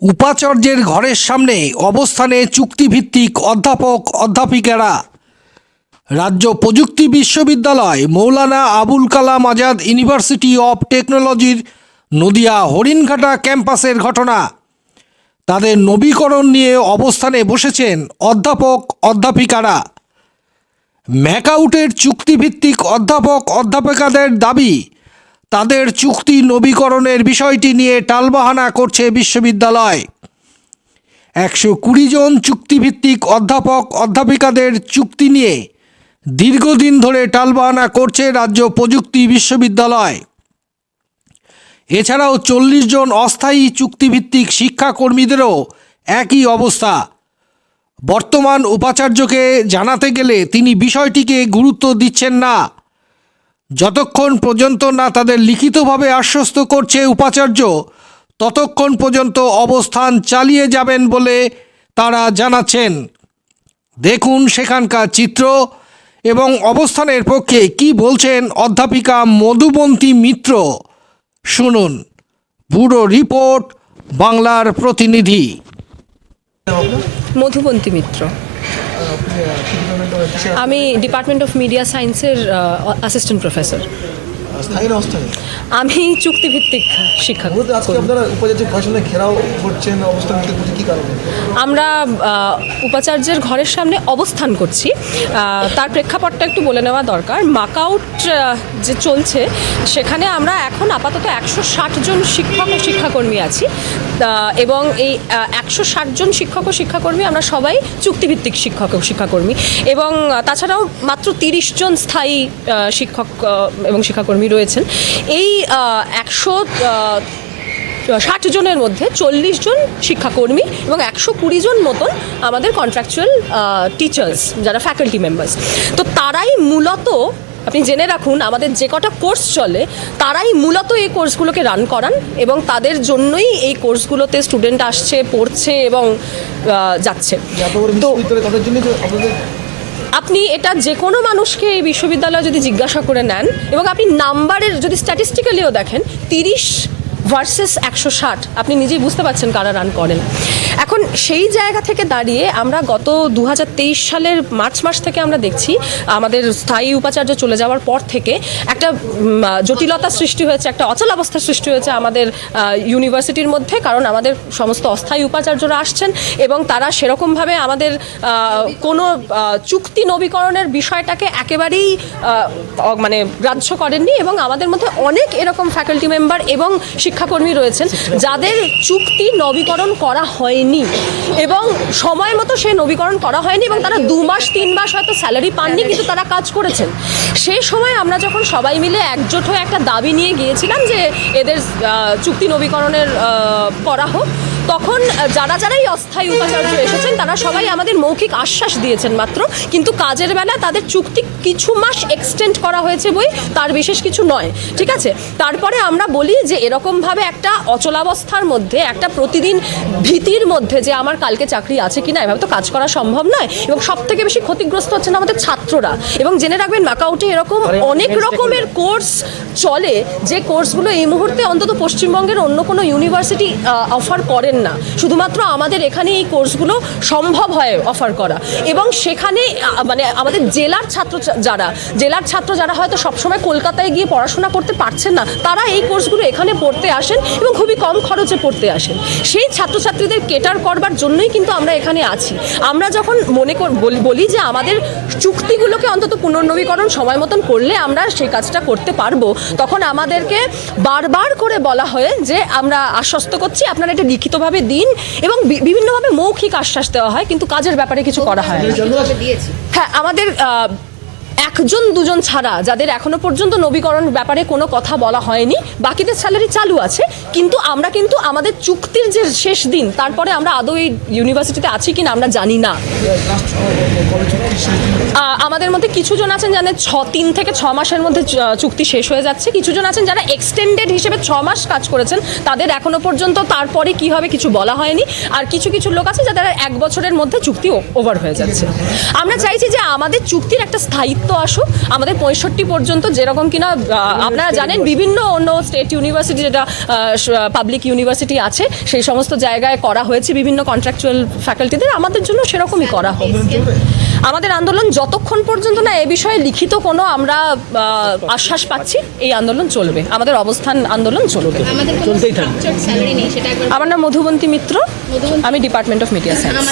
উপাচার্যের ঘরের সামনে অবস্থানে চুক্তিভিত্তিক অধ্যাপক, অধ্যাপিকারা। রাজ্য প্রযুক্তি বিশ্ববিদ্যালয়, মৌলানা আবুল কালাম আজাদ ইউনিভার্সিটি অব টেকনোলজির নদিয়া হরিণঘাটা ক্যাম্পাসের ঘটনা। তাদের নবীকরণ নিয়ে অবস্থানে বসেছেন অধ্যাপক, অধ্যাপিকারা। ম্যাকআউটের চুক্তিভিত্তিক অধ্যাপক, অধ্যাপিকাদের দাবি তাদের চুক্তি নবীকরণের বিষয়টি নিয়ে টালবাহানা করছে বিশ্ববিদ্যালয়। একশো কুড়ি জন চুক্তিভিত্তিক অধ্যাপক, অধ্যাপিকাদের চুক্তি নিয়ে দীর্ঘদিন ধরে টালবাহানা করছে রাজ্য প্রযুক্তি বিশ্ববিদ্যালয়। এছাড়াও চল্লিশ জন অস্থায়ী চুক্তিভিত্তিক শিক্ষাকর্মীদেরও একই অবস্থা। বর্তমান উপাচার্যকে জানাতে গেলে তিনি বিষয়টিকে গুরুত্ব দিচ্ছেন না। যতক্ষণ পর্যন্ত না তাদের লিখিতভাবে আশ্বস্ত করছে উপাচার্য, ততক্ষণ পর্যন্ত অবস্থান চালিয়ে যাবেন বলে তারা জানাচ্ছেন। দেখুন সেখানকার চিত্র এবং অবস্থানের পক্ষে কি বলছেন অধ্যাপিকা মধুবন্তী মিত্র। শুনুন, ব্যুরো রিপোর্ট, বাংলার প্রতিনিধি। মধুবন্তী মিত্র। আমি ডিপার্টমেন্ট অফ মিডিয়া সায়েন্সের অ্যাসিস্ট্যান্ট প্রফেসর স্থায়ী না অস্থায়ী আমি চুক্তিভিত্তিক শিক্ষা আপনারা উপাচার্য ভাষণে ঘেরাও করছেন অবস্থান নিতে করছেন কি কারণে? আমরা উপাচার্যের ঘরের সামনে অবস্থান করছি। তার প্রেক্ষাপটটা একটু বলে নেওয়া দরকার। মাকআউট যে চলছে সেখানে আমরা এখন আপাতত একশো ষাট জন শিক্ষক ও শিক্ষাকর্মী আছি। এবং এই একশো ষাট জন শিক্ষক ও শিক্ষাকর্মী আমরা সবাই চুক্তিভিত্তিক শিক্ষক ও শিক্ষাকর্মী। এবং তাছাড়াও মাত্র তিরিশ জন স্থায়ী শিক্ষক এবং শিক্ষাকর্মী রয়েছেন। এই একশো ষাট জনের মধ্যে চল্লিশ জন শিক্ষাকর্মী এবং একশো কুড়ি জন মতন আমাদের কন্ট্রাকচুয়াল টিচার্স যারা ফ্যাকাল্টি মেম্বার্স তো তারাই মূলত আপনি জেনে রাখুন আমাদের যে কটা কোর্স চলে তারাই মূলত এই কোর্সগুলোকে রান করান এবং তাদের জন্যই এই কোর্সগুলোতে স্টুডেন্ট আসছে পড়ছে এবং যাচ্ছে। তো আপনি এটা যে কোনো মানুষকে এই বিশ্ববিদ্যালয়ে যদি জিজ্ঞাসা করে নেন, এবং আপনি নাম্বারের যদি স্ট্যাটিস্টিক্যালিও দেখেন, তিরিশ ভার্সেস একশো ষাট। আপনি নিজেই বুঝতে পারছেন কারা রান করেন। এখন সেই জায়গা থেকে দাঁড়িয়ে আমরা গত দু হাজার তেইশ সালের মার্চ মাস থেকে আমরা দেখছি, আমাদের স্থায়ী উপাচার্য চলে যাওয়ার পর থেকে একটা জটিলতা সৃষ্টি হয়েছে, একটা অচল অবস্থা সৃষ্টি হয়েছে আমাদের ইউনিভার্সিটির মধ্যে, কারণ আমাদের সমস্ত অস্থায়ী উপাচার্যরা আসছেন এবং তারা সেরকমভাবে আমাদের কোনো চুক্তি নবীকরণের বিষয়টাকে একেবারেই মানে গ্রাহ্য করেননি এবং আমাদের মধ্যে অনেক এরকম ফ্যাকাল্টি মেম্বার এবং শিক্ষাকর্মী রয়েছেন, যাদের চুক্তি নবীকরণ করা হয়নি এবং সময় মতো সেই নবীকরণ করা হয়নি এবং তারা দু মাস, তিন মাস হয়তো স্যালারি পাননি, কিন্তু তারা কাজ করেছেন। সেই সময় আমরা যখন সবাই মিলে একজোট হয়ে একটা দাবি নিয়ে গিয়েছিলাম যে এদের চুক্তি নবীকরণের করা হোক তখন যারা যারাই অস্থায়ী উপাচার্য এসেছেন তারা সবাই আমাদের মৌখিক আশ্বাস দিয়েছেন মাত্র। কিন্তু কাজের বেলা তাদের চুক্তি কিছু মাস এক্সটেন্ড করা হয়েছে বই তার বিশেষ কিছু নয় ঠিক আছে? তারপরে আমরা বলি যে এরকমভাবে একটা অচলাবস্থার মধ্যে একটা প্রতিদিন ভীতির মধ্যে যে আমার কালকে চাকরি আছে কিনা এভাবে তো কাজ করা সম্ভব নয় এবং সব থেকে বেশি ক্ষতিগ্রস্ত হচ্ছেন আমাদের ছাত্ররা। এবং জেনে রাখবেন ম্যাকাউটে এরকম অনেক রকমের কোর্স চলে যে কোর্সগুলো এই মুহূর্তে অন্তত পশ্চিমবঙ্গের অন্য কোনো ইউনিভার্সিটি অফার করেন না। শুধুমাত্র আমাদের এখানে এই কোর্সগুলো সম্ভব হয় অফার করা। এবং সেখানে মানে আমাদের জেলার ছাত্র যারা, জেলার ছাত্র যারা হয়তো সবসময় কলকাতায় গিয়ে পড়াশোনা করতে পারছেন না, তারা এই কোর্সগুলো এখানে পড়তে আসেন এবং খুবই কম খরচে পড়তে আসেন। সেই ছাত্রছাত্রীদের কেটার করবার জন্যই কিন্তু আমরা এখানে আছি। আমরা যখন মনে বলি- যে আমাদের চুক্তিগুলোকে অন্তত পুনর্নবীকরণ সময় মতন করলে আমরা সেই কাজটা করতে পারব, তখন আমাদেরকে বারবার করে বলা হয় যে আমরা আশ্বস্ত করছি, আপনারা এটা লিখিতভাবে দিন এবং বিভিন্নভাবে মৌখিক আশ্বাস দেওয়া হয় কিন্তু কাজের ব্যাপারে কিছু করা হয় হ্যাঁ আমাদের আহ, একজন, দুজন ছাড়া, যাদের এখনও পর্যন্ত নবীকরণ ব্যাপারে কোনো কথা বলা হয়নি, বাকিদের স্যালারি চালু আছে। কিন্তু আমরা কিন্তু আমাদের চুক্তির যে শেষ দিন, তারপরে আমরা আদৌ এই ইউনিভার্সিটিতে আছি কিনা আমরা জানি না। আমাদের মধ্যে কিছু জন আছেন যাদের ছ, তিন থেকে ছ মাসের মধ্যে চুক্তি শেষ হয়ে যাচ্ছে। কিছু জন আছেন যারা এক্সটেন্ডেড হিসেবে ছ মাস কাজ করেছেন। তাদের এখনও পর্যন্ত তারপরে কি হবে কিছু বলা হয়নি। আর কিছু কিছু লোক আছে যাদের এক বছরের মধ্যে চুক্তি ওভার হয়ে যাচ্ছে। আমরা চাইছি যে আমাদের চুক্তির একটা স্থায়িত্ব আসুক আসুক আমাদের পঁয়ষট্টি পর্যন্ত যেরকম কিনা আপনারা জানেন বিভিন্ন অন্য স্টেট ইউনিভার্সিটি যেটা পাবলিক ইউনিভার্সিটি আছে সেই সমস্ত জায়গায় করা হয়েছে বিভিন্ন কন্ট্রাকচুয়াল ফ্যাকাল্টিদের আমাদের জন্য সেরকমই করা হোক আমাদের আন্দোলন যতক্ষণ পর্যন্ত না এ বিষয়ে লিখিত কোনো আমরা আশ্বাস পাচ্ছি এই আন্দোলন চলবে। আমাদের অবস্থান আন্দোলন চলবে। আমার নাম মধুবন্তী মিত্র। আমি ডিপার্টমেন্ট অফ মিডিয়া সায়েন্স